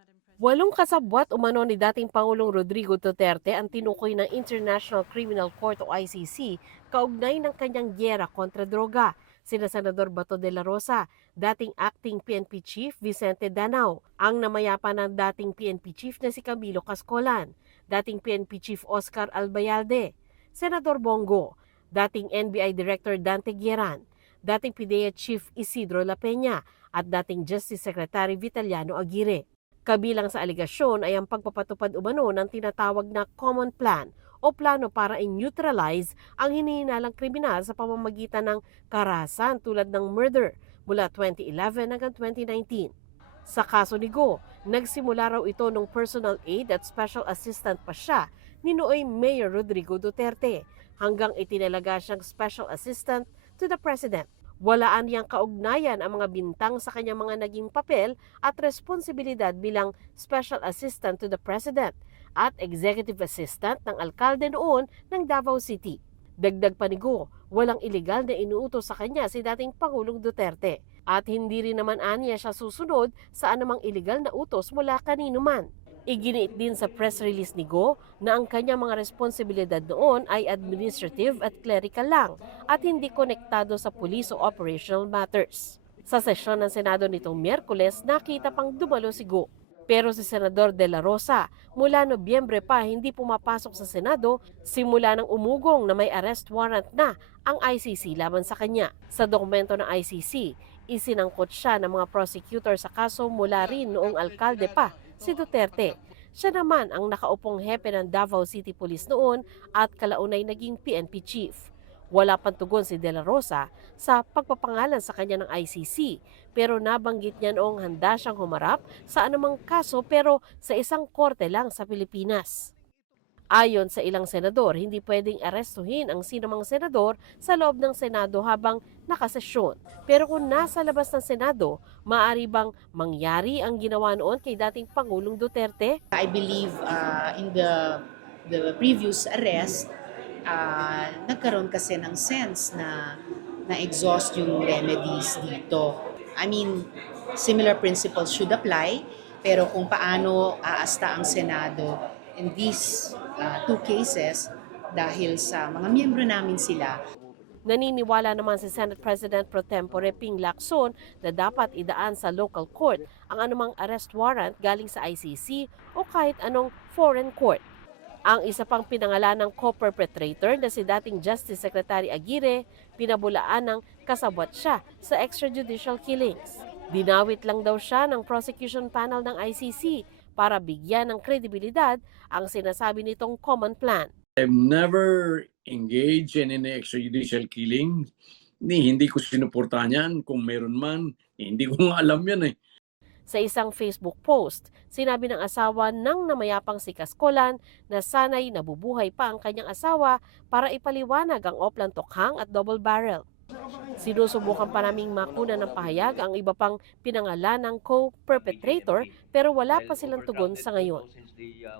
Walong kasabwat umano ni dating Pangulong Rodrigo Duterte ang tinukoy ng International Criminal Court o ICC kaugnay ng kanyang gyera kontra droga. Sina Senador Bato de la Rosa, dating acting PNP Chief Vicente Danao, ang namayapa ng dating PNP Chief na si Camilo Cascolan, dating PNP Chief Oscar Albayalde, Senador Bongo, dating NBI Director Dante Guieran, dating PIDEA Chief Isidro La Peña at dating Justice Secretary Vitaliano Aguirre. Kabilang sa aligasyon ay ang pagpapatupad umano ng tinatawag na common plan o plano para i-neutralize ang hinihinalang kriminal sa pamamagitan ng karahasan tulad ng murder mula 2011 hanggang 2019. Sa kaso ni Go, nagsimula raw ito nung personal aid at special assistant pa siya ni nooy Mayor Rodrigo Duterte hanggang itinalaga siyang special assistant to the President. Walaan niyang kaugnayan ang mga bintang sa kanyang mga naging papel at responsibilidad bilang Special Assistant to the President at Executive Assistant ng alkalde noon ng Davao City. Dagdag pa ni Go, walang iligal na inuutos sa kanya si dating Pangulong Duterte at hindi rin naman aniya siya susunod sa anumang iligal na utos mula kanino man. Iginiit din sa press release ni Go na ang kanyang mga responsibilidad noon ay administrative at clerical lang at hindi konektado sa police o operational matters. Sa sesyon ng Senado nitong Miyerkules, nakita pang dumalo si Go. Pero si Senador De La Rosa, mula Nobyembre pa hindi pumapasok sa Senado simula ng umugong na may arrest warrant na ang ICC laban sa kanya. Sa dokumento ng ICC, isinangkot siya ng mga prosecutor sa kaso mula rin noong alkalde pa si Duterte. Siya naman ang nakaupong hepe ng Davao City Police noon at kalaunay naging PNP Chief. Wala pang tugon si De La Rosa sa pagpapangalan sa kanya ng ICC pero nabanggit niya noong handa siyang humarap sa anumang kaso pero sa isang korte lang sa Pilipinas. Ayon sa ilang senador, hindi pwedeng arestuhin ang sinumang senador sa loob ng Senado habang nakasesyon. Pero kung nasa labas ng Senado, maaari bang mangyari ang ginawa noon kay dating Pangulong Duterte? I believe in the previous arrest, nagkaroon kasi ng sense na na-exhaust yung remedies dito. I mean, similar principles should apply, pero kung paano aasta ang Senado in these two cases, dahil sa mga miyembro namin sila. Naniniwala naman si Senate President Pro Tempore Ping Lacson na dapat idaan sa local court ang anumang arrest warrant galing sa ICC o kahit anong foreign court. Ang isa pang pinangalan ng co-perpetrator na si dating Justice Secretary Aguirre, pinabulaan ng kasabwat siya sa extrajudicial killings. Dinawit lang daw siya ng prosecution panel ng ICC para bigyan ng kredibilidad ang sinasabi nitong common plan. I've never engaged in any extrajudicial killing. Hindi ko sinuportahan yan. Kung meron man, hindi ko nga alam yan eh. Sa isang Facebook post, sinabi ng asawa ng namayapang si Cascolan na sana'y nabubuhay pa ang kanyang asawa para ipaliwanag ang oplang tokhang at double barrel. Sinusubukan pa naming makuna ng pahayag ang iba pang pinangalan ng co-perpetrator pero wala pa silang tugon sa ngayon.